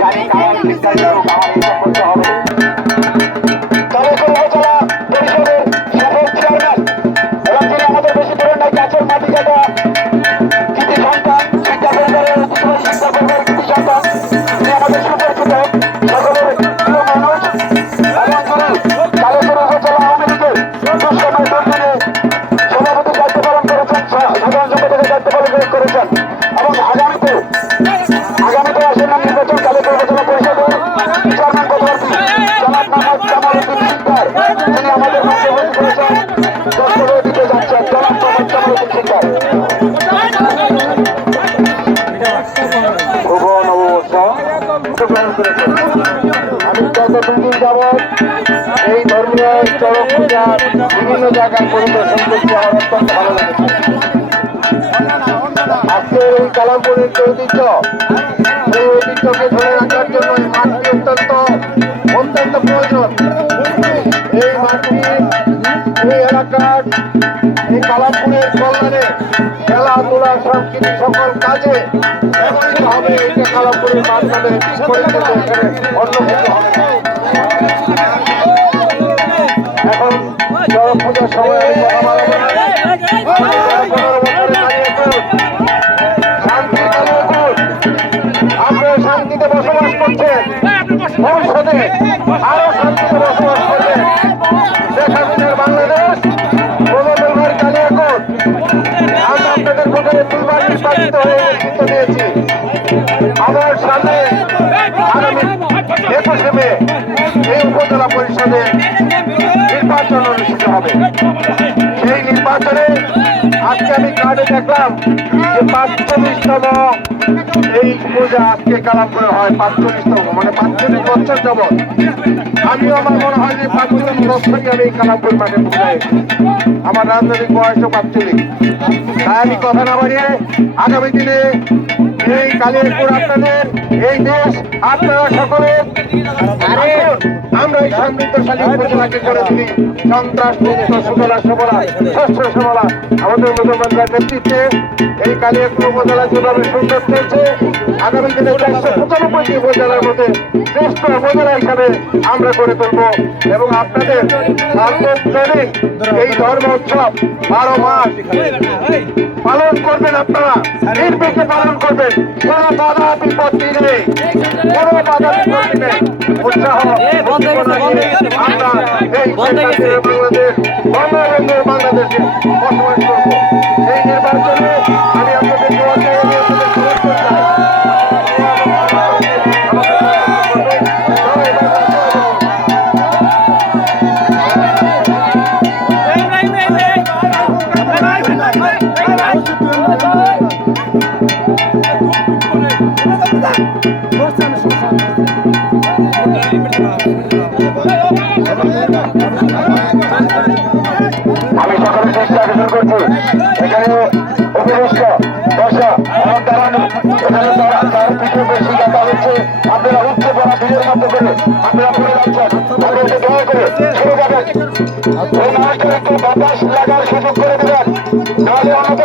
জানি কারণ করেছেন আমি গত দুই দিন যাবৎ এই ধর্মীয় চড়ক পূজা বিভিন্ন জায়গায় পরিদর্শন করতে আমার অত্যন্ত ভালো লেগেছে আজকের এই কালামপুরের যে ঐতিহ্য সেই ঐতিহ্যকে ধরে রাখার জন্য এই মাঠটি অত্যন্ত অত্যন্ত প্রয়োজন এই মাঠটি, এই এলাকার, এই কালামপুরের কল্যাণে খেলাধুলা সংস্কৃতি সকল কাজে হবে এখন পূজার সময় আমি কথা কালিয়াকুর। আপনারা শান্তিতে বসবাস করছেন ভবিষ্যতে আরও শান্তিতে বসবাস করবেন শেখ হাসিনার বাংলাদেশ প্রবর্তন কালিয়াকুর আমরা আপনাদের ভোটে দুইবার নির্বাচিত হয়ে নেতৃত্ব আমার সামনে একুশে মে এই উপজেলা পরিষদে নির্বাচন অনুষ্ঠিত হবে। সেই নির্বাচনে আজকে আমি কার্ডে দেখলাম যে পাঁচচল্লিশতম এই পূজা আজকে কালাম করে হয়, পাঁচচল্লিশতম মানে পাঁচচল্লিশ বছর যাবৎ। আমিও আমার মনে হয় যে পাঁচচল্লিশ বছরই আমি এই কালামপুর মাঠে পূজায় আমার রাজনৈতিক বয়সও পাঁচচল্লিশ। তাই আমি কথা না বাড়িয়ে আগামী দিনে এই কালিয়াপুর আপনাদের এই দেশ আপনারা সকলে আমরা এই সমৃদ্ধশালী উপজেলাকে করে তুলি। সন্ত্রাস মুক্ত সুবলা সবলা শস্য সবলা। আমাদের মুসলমানরা নেতৃত্বে এই কালিয়াপুর উপজেলা যেভাবে সুন্দর চলছে আগামী দিনে চারশো পঁচানব্বইটি উপজেলার মধ্যে শ্রেষ্ঠ উপজেলা হিসাবে আমরা করে তুলব। এবং আপনাদের সার্বজনীন এই ধর্ম উৎসব বারো মাস পালন করবেন আপনারা। নির্বিঘ্নে পালন করবেন। কোনো বাধা বিপত্তি নেই। কোনো বাধা বিপত্তি নেই। উৎসাহ আমরা এই বাংলাদেশ বঙ্গবন্ধুর বাংলাদেশে বসবাস করব। এই নির্বাচনে আমি আপনাদের আমি সকলের চেষ্টা আকর্ষণ করছি। এখানে উপবিষ্ট বসা এবং দাঁড়ানো এখানে তার- তার বেশি দেখা হচ্ছে। আপনারা উঠতে পড়া ভিড়ের মতো করে আপনারা পড়ে যাচ্ছেন। দয়া করে ছেড়ে যাবেন। এই মানুষটার একটু বাতাস নাহলে অনাথ